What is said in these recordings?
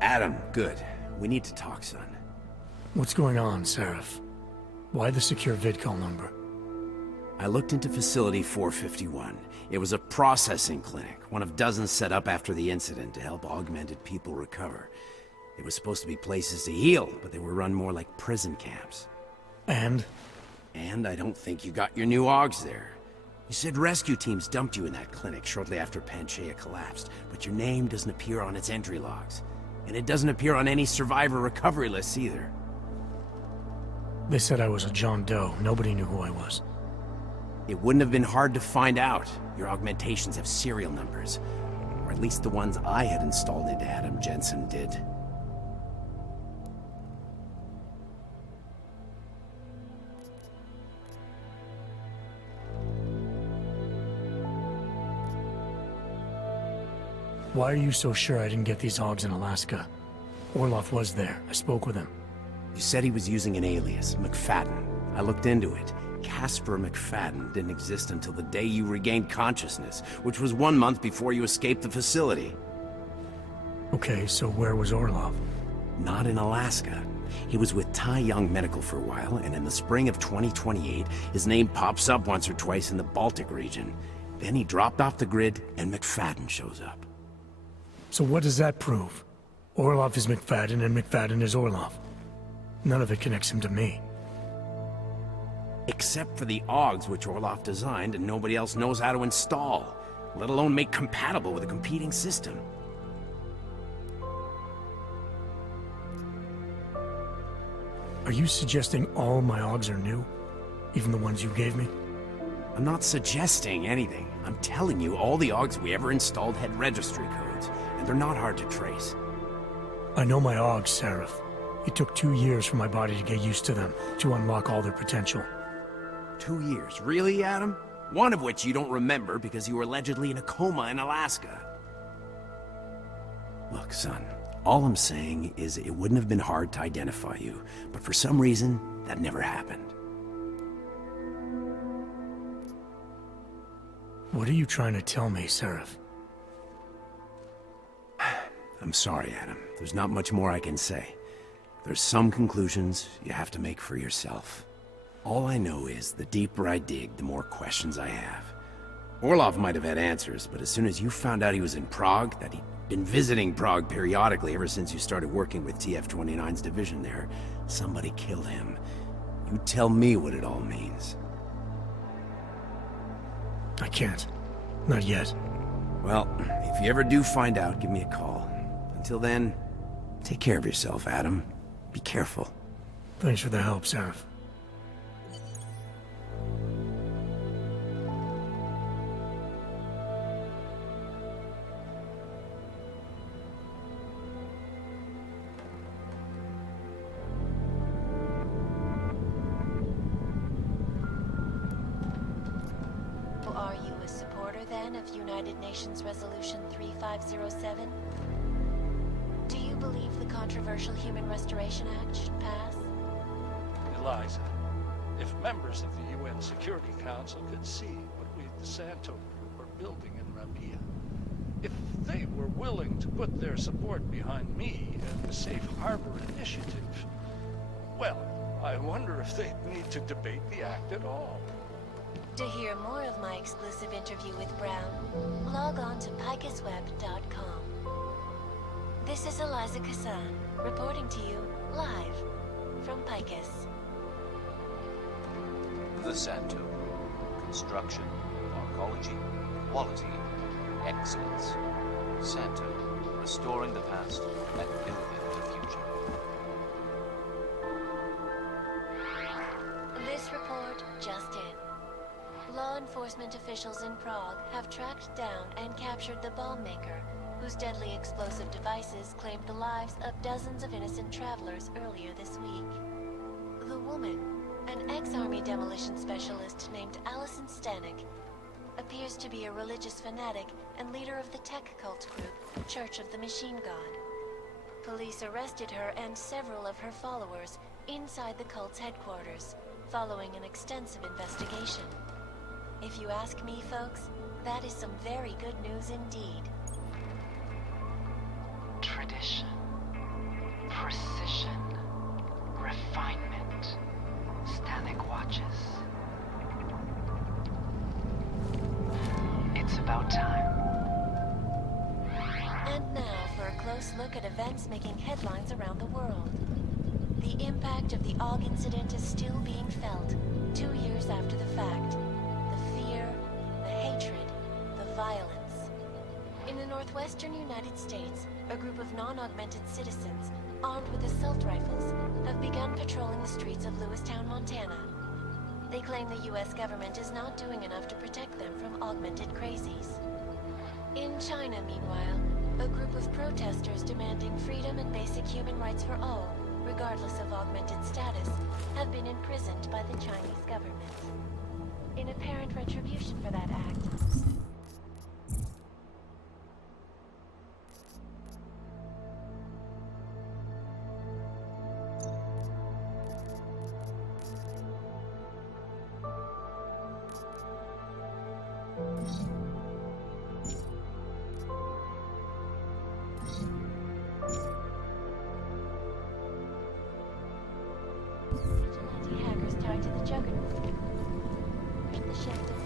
Adam, good. We need to talk, son. What's going on, Sarif? Why the secure vidcall number? I looked into Facility 451. It was a processing clinic, one of dozens set up after the incident to help augmented people recover. It was supposed to be places to heal, but they were run more like prison camps. And? And I don't think you got your new AUGs there. You said rescue teams dumped you in that clinic shortly after Panchaea collapsed, but your name doesn't appear on its entry logs. And it doesn't appear on any survivor recovery lists either. They said I was a John Doe. Nobody knew who I was. It wouldn't have been hard to find out. Your augmentations have serial numbers. Or at least the ones I had installed into Adam Jensen did. Why are you so sure I didn't get these AUGs in Alaska? Orloff was there. I spoke with him. You said he was using an alias, McFadden. I looked into it. Casper McFadden didn't exist until the day you regained consciousness, which was 1 month before you escaped the facility. Okay, so where was Orloff? Not in Alaska. He was with Tai Young Medical for a while, and in the spring of 2028, his name pops up once or twice in the Baltic region. Then he dropped off the grid, and McFadden shows up. So what does that prove? Orloff is McFadden, and McFadden is Orloff. None of it connects him to me. Except for the AUGs which Orloff designed and nobody else knows how to install, let alone make compatible with a competing system. Are you suggesting all my AUGs are new? Even the ones you gave me? I'm not suggesting anything. I'm telling you all the AUGs we ever installed had registry codes, and they're not hard to trace. I know my AUGs, Sarif. It took 2 years for my body to get used to them, to unlock all their potential. 2 years? Really, Adam? One of which you don't remember because you were allegedly in a coma in Alaska. Look, son, all I'm saying is it wouldn't have been hard to identify you, but for some reason, that never happened. What are you trying to tell me, Sarif? I'm sorry, Adam. There's not much more I can say. There's some conclusions you have to make for yourself. All I know is the deeper I dig, the more questions I have. Orloff might have had answers, but as soon as you found out he was in Prague, that he'd been visiting Prague periodically ever since you started working with TF-29's division there, somebody killed him. You tell me what it all means. I can't. Not yet. Well, if you ever do find out, give me a call. Until then, take care of yourself, Adam. Be careful. Thanks for the help, Sarif. Are you a supporter, then, of United Nations Resolution 3507? Do you believe the controversial Human Restoration Act should pass? Eliza, if members of the UN Security Council could see what we at the Santo Group are building in Rabia, if they were willing to put their support behind me and the Safe Harbor Initiative, well, I wonder if they'd need to debate the act at all. To hear more of my exclusive interview with Brown, log on to picusweb.com. This is Eliza Kassan, reporting to you live from Picus. The Santo. Construction, arcology, quality, excellence. Santo. Restoring the past and building the future. This report just in. Law enforcement officials in Prague have tracked down and captured the bomb maker, whose deadly explosive devices claimed the lives of dozens of innocent travelers earlier this week. The woman, an ex-army demolition specialist named Allison Stanek, appears to be a religious fanatic and leader of the tech cult group, Church of the Machine God. Police arrested her and several of her followers inside the cult's headquarters, following an extensive investigation. If you ask me, folks, that is some very good news indeed. Tradition. Precision. Refinement. Static watches. It's about time. And now for a close look at events making headlines around the world. The impact of the AUG incident is still being felt, 2 years after the fact. The fear, the hatred, the violence. In the northwestern United States, a group of non-augmented citizens, armed with assault rifles, have begun patrolling the streets of Lewistown, Montana. They claim the US government is not doing enough to protect them from augmented crazies. In China, meanwhile, a group of protesters demanding freedom and basic human rights for all, regardless of augmented status, have been imprisoned by the Chinese government. In apparent retribution for that act, vigilante hackers tied to the juggernaut. The shift of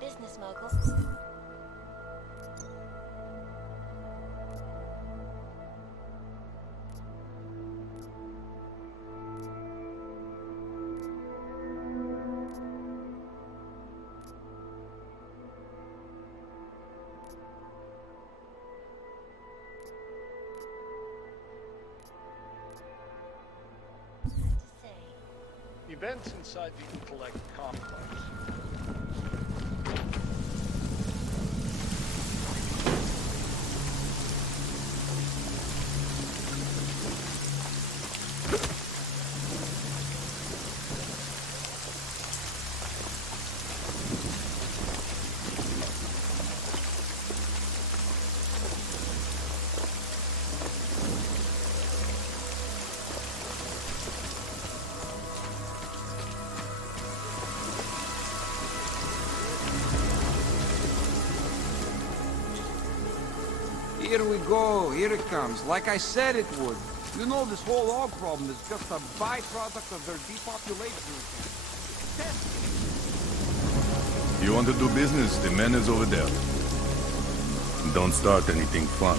business mogul. Events inside the intellect complex. Here we go. Here it comes. Like I said it would. You know this whole log problem is just a byproduct of their depopulation attempt. You want to do business? The man is over there. Don't start anything fun.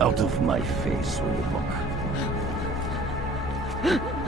Out of my face, Wilbur.